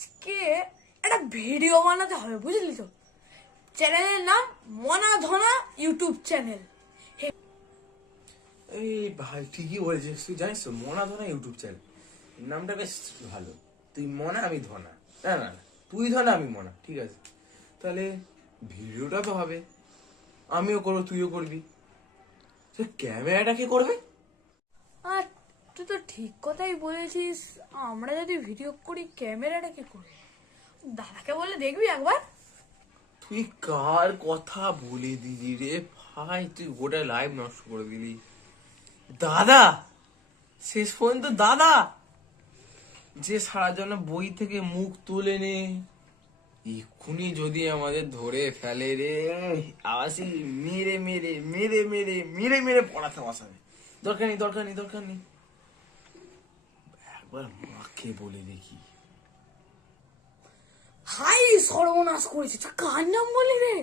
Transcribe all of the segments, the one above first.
আজকে একটা ভিডিও বানাতে হবে, বুঝলি তো। চ্যানেলের নাম মনা ধনা ইউটিউব চ্যানেল। এই ভাই ঠিকই বলেছিস, তুই জানিস তো মনা ধনা ইউটিউব চ্যানেল নামটা বেশ ভালো। তুই মনা আমি ধনা, না না না তুই ধনা আমি মনা, ঠিক আছে। তাহলে ভিডিওটা তো হবে, আমিও করবো তুইও করবি। ক্যামেরাটা কে করবে? আর তুই তো ঠিক কথাই বলেছিস, আমরা যদি ভিডিও করি ক্যামেরাটা কি করবে? দাদাকে বলে দেখবি একবার। তুই কার কথা বলে দিলি রে ভাই, তুই গোটা লাইভ নষ্ট করে দিলি। দাদা, শেষ পর্যন্ত দাদা যে সারা জন্য বই থেকে মুখ তুলে নে, এক্ষুনি যদি আমাদের ধরে ফেলে রে, আবাসি মেরে মেরে মেরে মেরে মেরে মেরে পড়াতে বসাবে। দরকার নেই দরকার নেই দরকার নেই, একবার মাকে বলে দেখি। হাই সর্বনাশ করেছে, তা কার নাম বলি রে?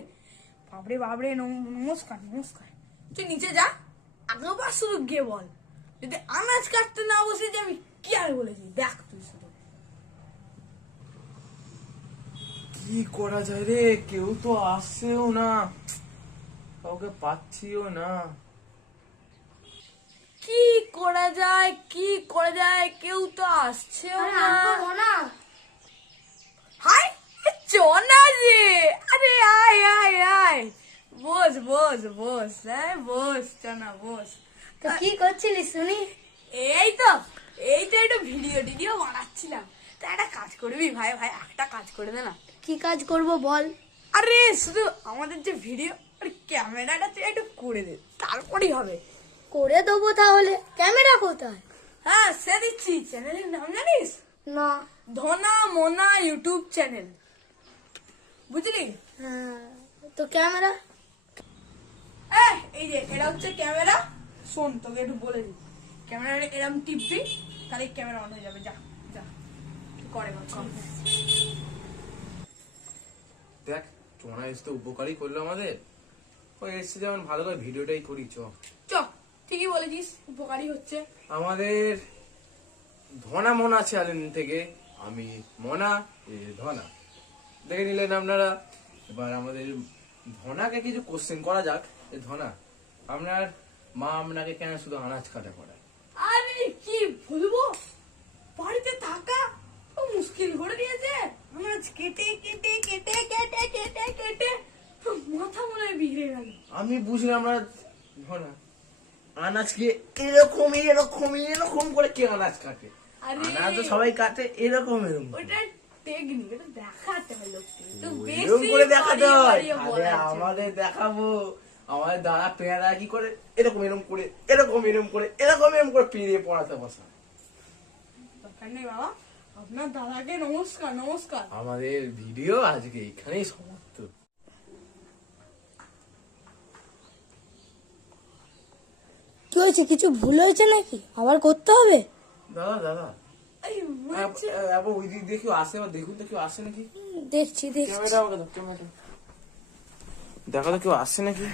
বাবরে বাবরে, নমস্কার নমস্কার। তুই নিচে যা, আগেবার শুধু গিয়ে বল যদি আনাজ কাটতে না বসে যে আমি কি আর বলেছি, দেখ তুই শুধু। কি করা যায় রে, কেউ তো আসছেও না, কাউকে পাচ্ছিও না। কি করা যায়, কি করা যায়, কেউ তো আসছেও না। হাই চনা রে, আরে আয় আয় আয়, বস বস বস, বস চনা বস। তো কি করছিলি শুনি? এই তো একটু ভিডিও বানাচ্ছিলাম। তা একটা কাজ করবি ভাই, ভাই একটা কাজ করে দে না। কি কাজ করব বল? আরে শুধু আমাদের যে ভিডিও আর ক্যামেরাটা তুই একটু করে দে, তারপরেই হবে। করে দেবো তাহলে। ক্যামেরা কোথায়? হ্যাঁ সে দিচ্ছি, চ্যানেলের নাম জানিস? না। ধনা মোনা ইউটিউব চ্যানেল, বুঝলি? হ্যাঁ, তো ক্যামেরা? এই যে এটা হচ্ছে ক্যামেরা। শোন তোকে একটু বলে দিই, ক্যামেরা এরকম টিপবি, তাহলে ক্যামেরা অন হয়ে যাবে। যা যা করে দেখ চোনা এসে উপকারই করলো আমাদের, ওই এসে যেমন ভালো করে ভিডিওটাই করি। চ ঠিকই বলেছিস, উপকারী হচ্ছে আমাদের ধনা মনা চ্যানেল থেকে আমি মনা, ধনা দেখে নিলেন আপনারা। এবার আমাদের ধনাকে কিছু কোশ্চেন করা যাক। ধনা, আপনার মা আপনাকে কেন শুধু আনাজ কাটা করায়? আরে কি বলবো, বাড়িতে থাকা তো মুশকিল করে দিয়েছে। আনাজ কেটে কেটে কেটে কেটে কেটে কেটে মাথা মনে হয় বিগড়ে গেল। আমি বুঝলাম না ধনা, আনাজকে এরকম এরকম এরকম করে কে আনাজ কাটে? আরে আনাজ তো সবাই কাটে এরকম এরকম ওটা টেকনিক, এটা দেখাতে হয় লোককে, তো এরকম বেশি করে দেখাতে হয়। বাড়িয়ে আরে বলাচ্ছে। আমাদের দেখাবো, আমাদের দাদা পেয়ারা কি করে এরকম এরকম করে এরকম এরকম করে এরকম এরকম করে পেরিয়ে পড়াতে বসা। দরকার নেই বাবা, আপনার দাদাকে নমস্কার নমস্কার। আমাদের ভিডিও আজকে এখানেই সমাপ্ত। কি হয়েছে? কিছু ভুল হয়েছে নাকি? আবার করতে হবে? দাদা দাদা এই মনে হচ্ছে আবার ওই দিক দিয়ে কেউ আসে, বা দেখুন তো কেউ আসে নাকি। দেখছি দেখছি। ক্যামেরাটা আমাকে দাও, ক্যামেরাটা দেখো তো কেউ আসছে নাকি।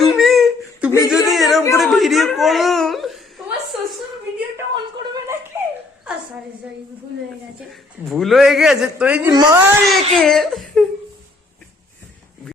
তুমি তুমি যদি এরকম করে ভিডিও করো, তোমার শ্বশুর ভিডিওটা অন করবে নাকি? সরি সরি, ভুল হয়ে গেছে। ভুল হয়ে গেছে তো এই যে মা একে